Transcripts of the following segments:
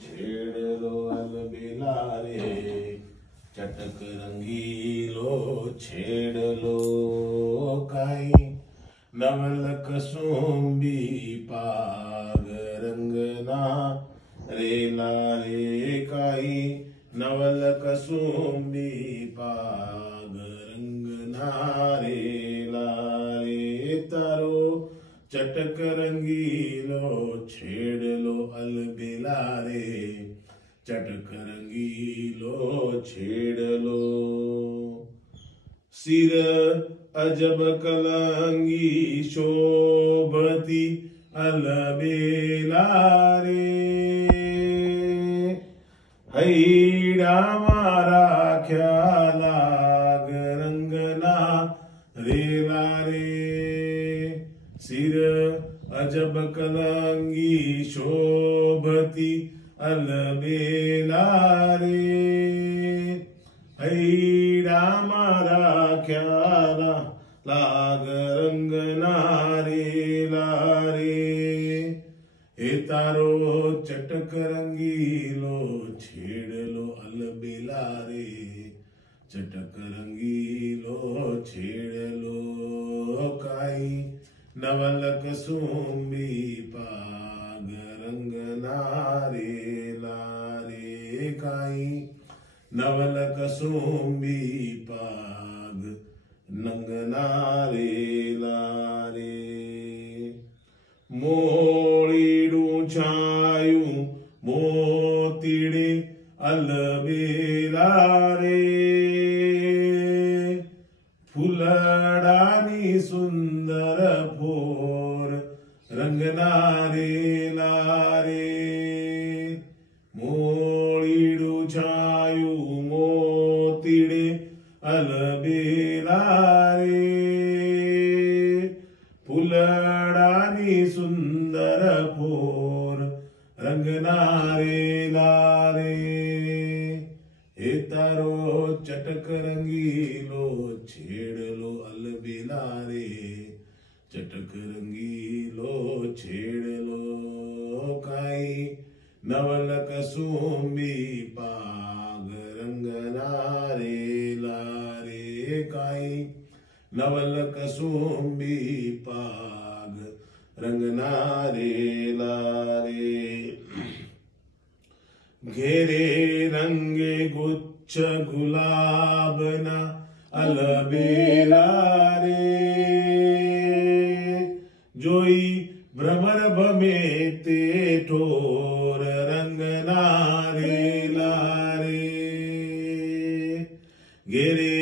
छेड़ लो अलबेला रे, चटक रंगीलो छेड़ लो काई, नवल कसुम्बी पाग रंगना रेला रे काई, नवल कसुम्बी पाग रंगना रेला रे तारो, चटक रंगीलो छेड़ लो अलबेला रे, चटक रंगीलो छेड़ लो। सिर अजब कलंगी शोभती अलबेला रे, हैड़ा मारा ख्यालाग रंगना रेला रे, सिर अजब कलंगी शोभती अलबेला रे, हैड़ा मारा ख्याला लाग रंगना रेला रे, हे तारो चटक रंगीलो छेड़ लो अलबेला रे, चटक रंगीलो छेड़ लो काई, नवल कसुम्बी पाग रंगना रेला रे काई, नवल कसुम्बी पाग नंगना रेला रे। मोळीडू छायू मोतीडे अलबेला रे, फुलडानी सुंदर फोर रंगना रेला रे, मोळीडू छायू मोतीडे अलबेला रे, फुलडानी सुंदर फोर रंगना रेला रे, हे तारो चटक रंगीलो छेड़ लो अलबेला रे, चटक रंगीलो छेड़ लो काई, नवल कसुम्बी पाग रंगना रेला रे काई, नवल कसुम्बी पाग रंगना रेला रे। घेरे रंगे गुच्छ गुलाबना अलबेला रे, जोई भ्रमर भमे ते ठोर रंगना रेला रे, घेरे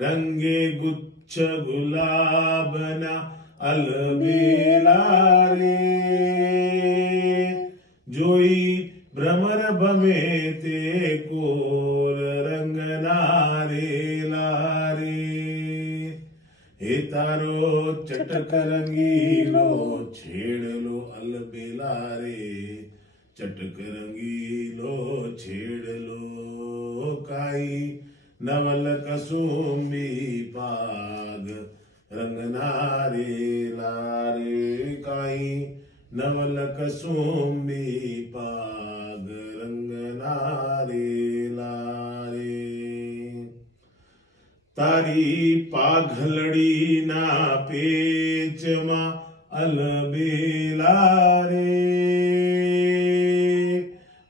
रंगे गुच्छ गुलाबना अलबेला रे, जोई भ्रमर भमे ते कोर रंगना रेला रे, हे तारो चटक रंगीलो छेड़ लो अलबेला रे, चटक रंगीलो छेड़ लो काई, नवल कसुम्बी पाग रंगना रेला रे काई, नवल कसुम्बी पाग रंगना रेला रे। तारी पाघलड़ी ना पेचमा अलबेला रे,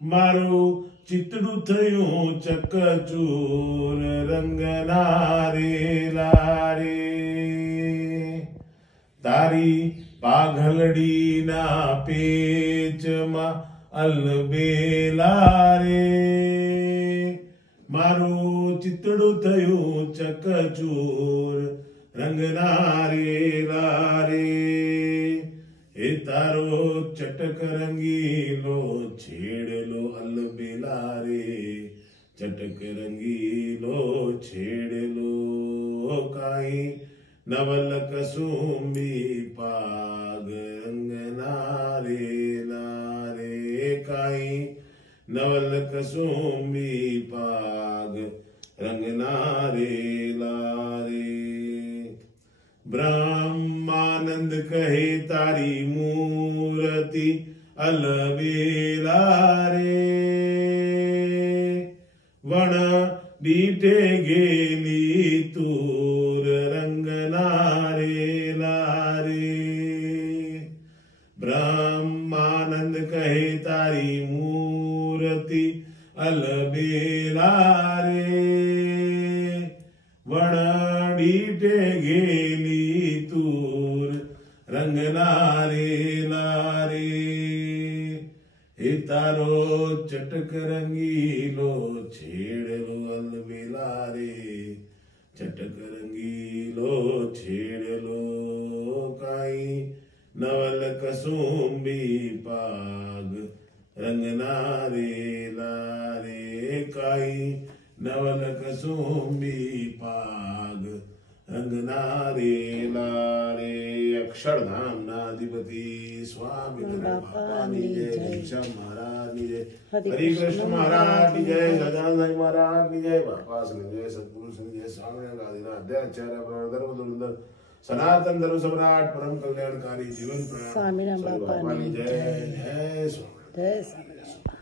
मारू चितड़ू थयूं चकचूर रंगना रेला रे, तारी पाघलड़ी ना पेचमा अलबेला रे, मारू चितड़ू थयूं चकचूर रंगना रेला रे, हे तारो चटक रंगीलो छेड़ लो अलबेला रे, चटक रंगीलो छेड़ लो काई, नवल कसुम्बी पाग रंगना रेला रे काई, नवल कसुम्बी पाग रंगना रेला रे। ब्रह्मानंद कहे तारी मूर्ति अलबेला रे, वण डीठे गेली तूर रंगनारे लारे ब्रह्मानंद कहे तारी मूर्ति अलबेला रे वण डीठे गेली तूर रंगनारे लारे हे तारो चटक रंगीलो छेड़लो अलबेला रे चटक रंगीलो छेड़लो काई नवल कसुंबी पाग रंगनारे लारे काई नवल कसुंबी पाग रंगनारे लारे अक्षरधाम नाधिपति स्वामी बापानी जय दीक्षा महाराज की जय हरि कृष्ण महाराज की जय गजानन महाराज की जय बापा सिंह जय सतगुरु सिंह जय स्वामी आदिनाथ जय आचार्य प्रवर्धन धुरंधर सनातन धर्म सम्राट परम कल्याणकारी जीवन प्रणाम स्वामी बापा जय जय स्वामी जय स्वामी।